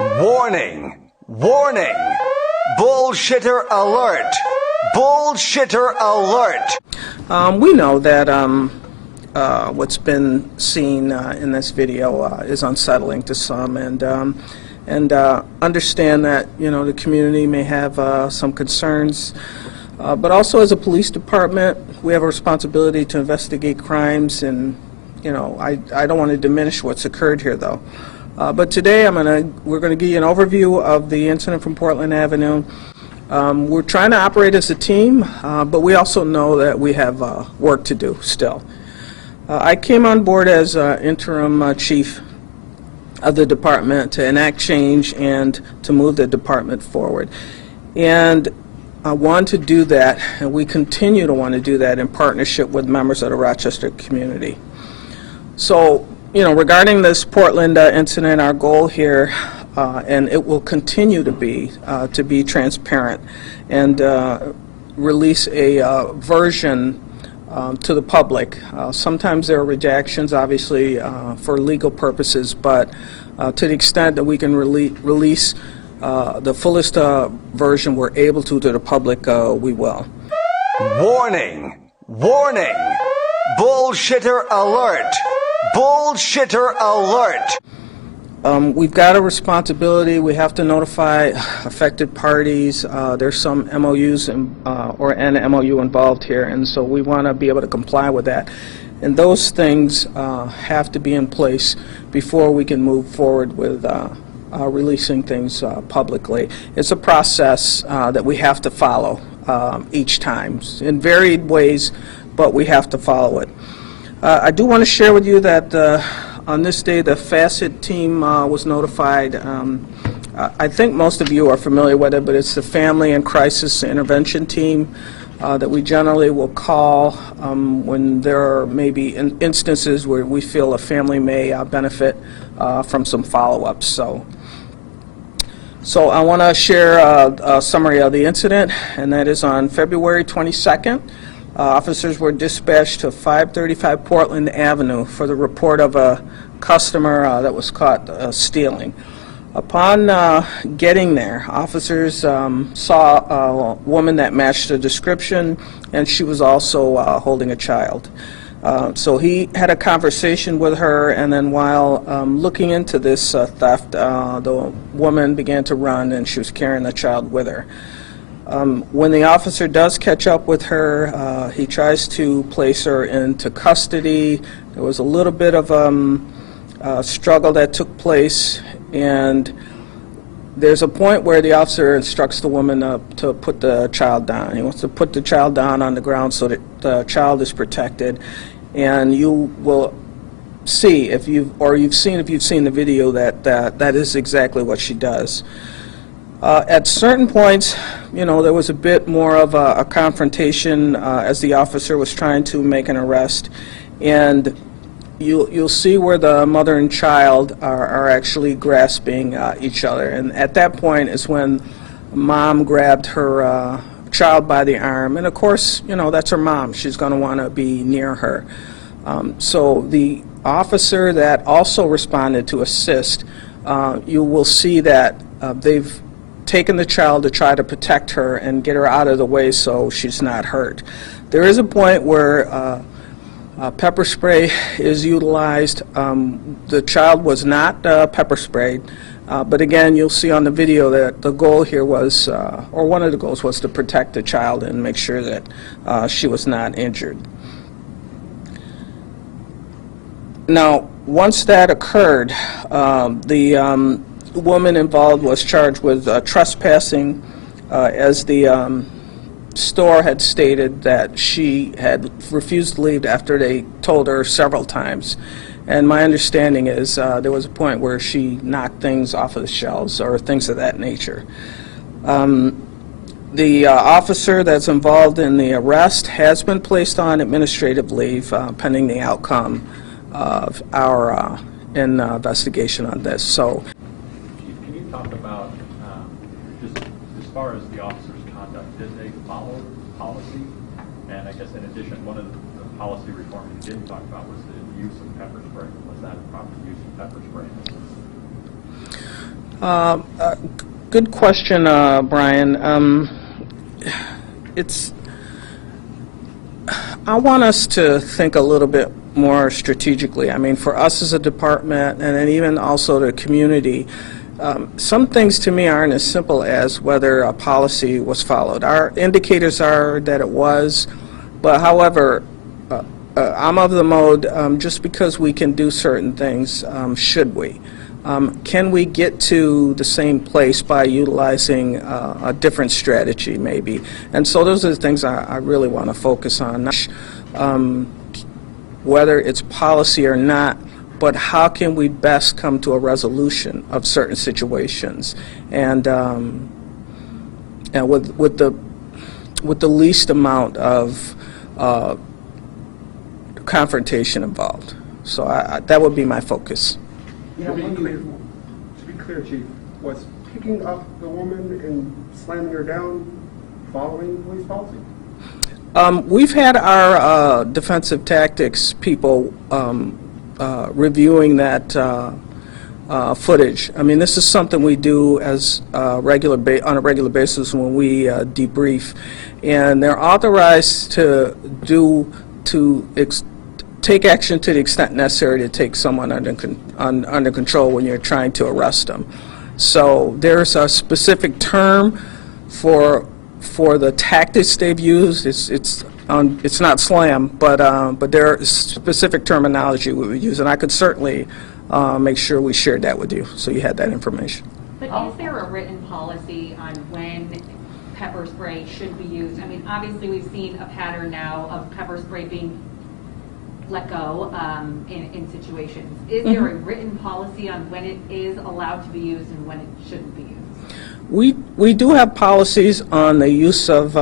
Warning! Warning! Bullshitter alert! Bullshitter alert! We know that what's been seen in this video is unsettling to some, and understand that the community may have some concerns, but also as a police department, we have a responsibility to investigate crimes, and I don't want to diminish what's occurred here, though. But today we're going to give you an overview of the incident from Portland Avenue. We're trying to operate as a team, but we also know that we have work to do still. I came on board as interim chief of the department to enact change and to move the department forward. And I want to do that, and we continue to want to do that in partnership with members of the Rochester community. So, regarding this Portland incident, our goal here, and it will continue to be transparent and release a version to the public. Sometimes there are redactions, obviously, for legal purposes, but to the extent that we can release the fullest version we're able to the public, we will. Warning! Warning! Bullshitter alert! Bullshitter alert! We've got a responsibility. We have to notify affected parties. There's some MOUs or an MOU involved here, and so we want to be able to comply with that. And those things have to be in place before we can move forward with releasing things publicly. It's a process that we have to follow each time in varied ways, but we have to follow it. I do want to share with you that on this day the FACET team was notified. I think most of you are familiar with it, but it's the Family and Crisis Intervention Team that we generally will call when there are maybe instances where we feel a family may benefit from some follow-ups. So I want to share a summary of the incident, and that is on February 22nd. Officers were dispatched to 535 Portland Avenue for the report of a customer that was caught stealing. Upon getting there, officers saw a woman that matched the description, and she was also holding a child. So he had a conversation with her, and then while looking into this theft, the woman began to run, and she was carrying the child with her. When the officer does catch up with her, he tries to place her into custody. There was a little bit of struggle that took place, and there's a point where the officer instructs the woman to put the child down. He wants to put the child down on the ground so that the child is protected. And you will see, if you've seen the video, that is exactly what she does. At certain points, there was a bit more of a confrontation as the officer was trying to make an arrest, and you'll see where the mother and child are actually grasping each other. And at that point is when mom grabbed her child by the arm, and of course, that's her mom. She's going to want to be near her. So the officer that also responded to assist, you will see that they've taken the child to try to protect her and get her out of the way so she's not hurt. There is a point where pepper spray is utilized. The child was not pepper sprayed, but again, you'll see on the video that the goal here was, or one of the goals was to protect the child and make sure that she was not injured. Now, once that occurred, the woman involved was charged with trespassing, as the store had stated that she had refused to leave after they told her several times. And my understanding is there was a point where she knocked things off of the shelves or things of that nature. The officer that's involved in the arrest has been placed on administrative leave pending the outcome of our investigation on this. So, can you talk about just as far as the officer's conduct? Did they follow policy? And I guess in addition, one of the policy reforms you didn't talk about was the use of pepper spray. Was that proper use of pepper spray? Good question, Brian. I want us to think a little bit more strategically. I mean, for us as a department, and then even also the community, some things to me aren't as simple as whether a policy was followed. Our indicators are that it was, but however, I'm of the mode, just because we can do certain things, should we? Can we get to the same place by utilizing a different strategy, maybe? And so those are the things I really want to focus on. Whether it's policy or not, but how can we best come to a resolution of certain situations, and with the least amount of confrontation involved. So that would be my focus. To be clear, Chief, was picking up the woman and slamming her down following police policy? We've had our defensive tactics people reviewing that footage. I mean, this is something we do as on a regular basis when we debrief, and they're authorized to take action to the extent necessary to take someone under control when you're trying to arrest them. So there's a specific term for the tactics they've used. It's not slam, but there is specific terminology we would use, and I could certainly make sure we shared that with you so you had that information. But is there a written policy on when pepper spray should be used? I mean, obviously we've seen a pattern now of pepper spray being let go in situations. Is there a written policy on when it is allowed to be used and when it shouldn't be used? We do have policies on the use of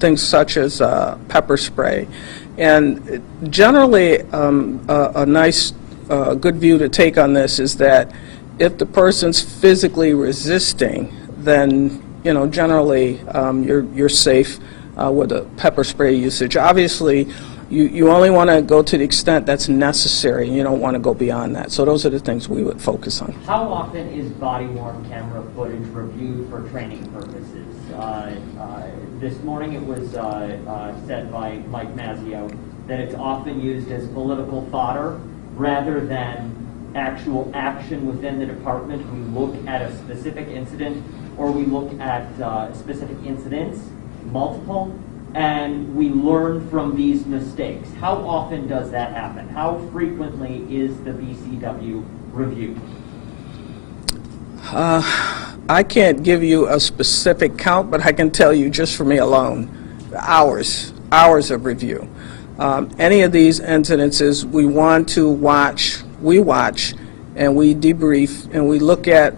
things such as pepper spray, and generally a nice good view to take on this is that if the person's physically resisting, then generally you're safe with a pepper spray usage. Obviously, you only want to go to the extent that's necessary. You don't want to go beyond that. So those are the things we would focus on. How often is body-worn camera footage reviewed for training purposes? This morning it was said by Mike Mazzio that it's often used as political fodder rather than actual action within the department. We look at a specific incident, or we look at specific incidents, multiple, and we learn from these mistakes. How often does that happen? How frequently is the BCW reviewed? I can't give you a specific count, but I can tell you just for me alone, hours of review. Any of these incidences we want to watch, and we debrief, and we look at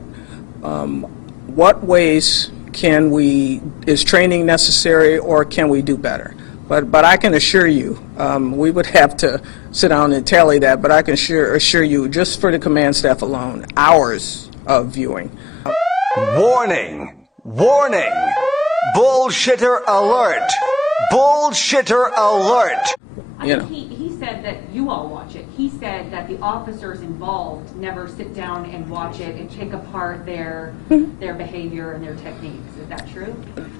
what ways is training necessary, or can we do better? But I can assure you, we would have to sit down and tally that, but I can assure you, just for the command staff alone, hours of viewing. Warning! Warning! Bullshitter alert! Bullshitter alert! I think he said that you all watch it. He said that the officers involved never sit down and watch it and pick apart their behavior and their techniques. Is that true?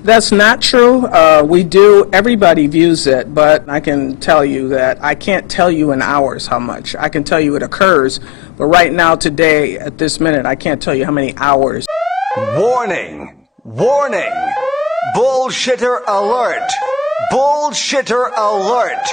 That's not true. We do. Everybody views it, but I can tell you that I can't tell you in hours how much. I can tell you it occurs, but right now, today, at this minute, I can't tell you how many hours. Warning! Warning! Bullshitter alert! Bullshitter alert!